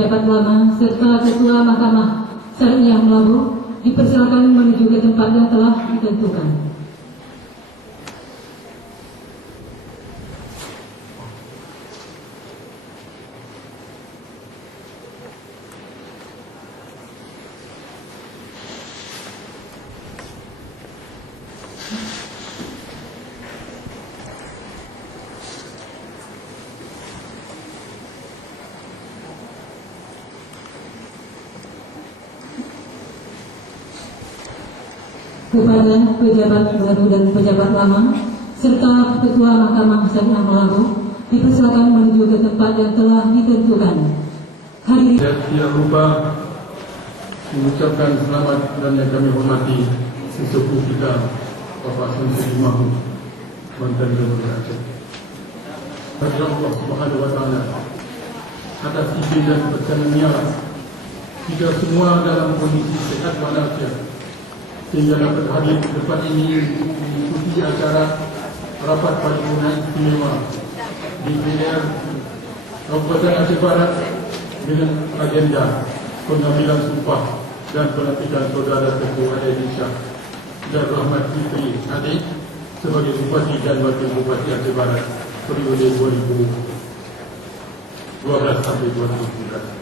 Pejabat lama serta Ketua Mahkamah Syariah Melabuh dipersilakan menuju ke tempat yang telah ditentukan. Kepada pejabat baru dan pejabat lama serta Ketua Mahkamah Syariah Melabuh dipersilakan menuju ke tempat yang telah ditentukan. Hadirin tidak lupa mengucapkan selamat dan yang kami hormati sesepuh kita Bapak Syamsuddin Mahmud, mantan Gubernur Aceh. Kepada Allah Subhanahu Wa Taala atas izin dan perkenannya kita semua dalam kondisi sehat walafiat sehingga dapat hadir ke tempat ini mengikuti acara rapat paripurna istimewa di DPR Kabupaten Aceh Barat dengan agenda pengambilan sumpah dan pelantikan Saudara Teguh Aidil Shah dan Rahmat Fitri Adik sebagai Bupati dan Wakil Bupati Aceh Barat periode 2012 sampai 2019.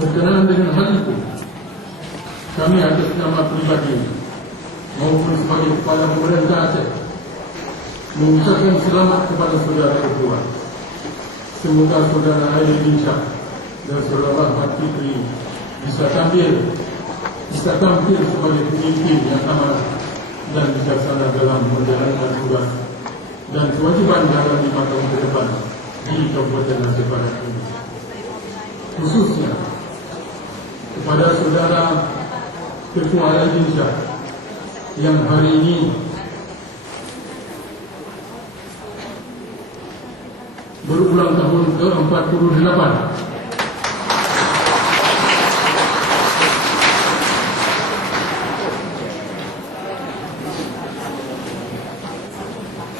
Berkenaan dengan hal itu, kami atas nama pribadi maupun sebagai Kepala Pemerintah Aceh mengucapkan selamat kepada saudara berdua. Semoga Saudara Aidil Shah dan Saudara Rahmat Fitri bisa tampil sebagai pemimpin yang amanah dan bijaksana dalam menjalankan tugas dan kewajiban dalam 5 tahun ke depan di Kabupaten Aceh Barat ini. Khususnya kepada Saudara Ketua Aidil Shah yang hari ini berulang tahun ke-48.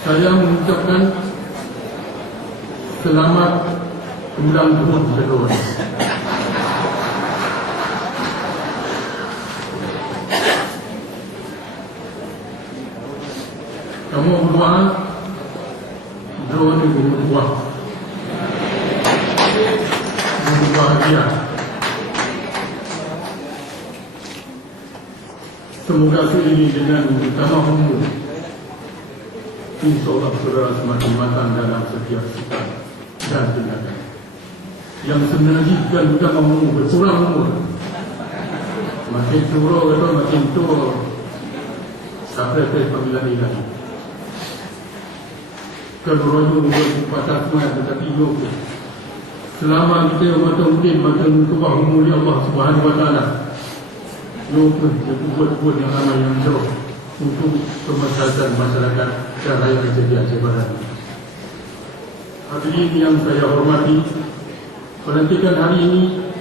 Saya mengucapkan selamat ulang tahun kedua. Kamu berdua drone berbuah bahagia. Semoga seiring dengan utama umur, insyaAllah saudara semakin matang dalam setiap sikap dan tindakan. Yang sebenarnya bukan utama umur, berkurang umur. Makin tua atau makin tua sampai panggilan ilahi. Kalau rojo berpatah semangat tetapi hidup selama kita makin tua umur Allah Subhanahu Wa Taala, lupa buat yang amal yang jauh untuk kemaslahatan masyarakat dan rakyat di Aceh Barat. Hadirin yang saya hormati, pelantikan hari ini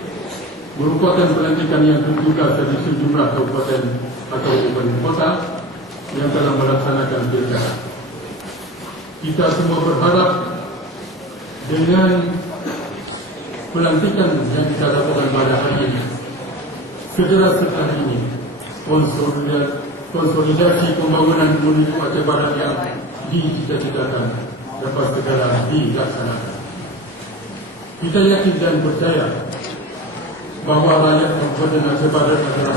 merupakan pelantikan yang terbuka dari sejumlah kabupaten atau kabupaten kota yang telah melaksanakan pilkada. Kita semua berharap dengan pelantikan yang kita lakukan pada hari ini, segera setelah ini konsolidasi pembangunan menuju Aceh Barat yang dicita-citakan dapat segera dilaksanakan. Kita yakin dan percaya bahawa rakyat Kabupaten Aceh Barat adalah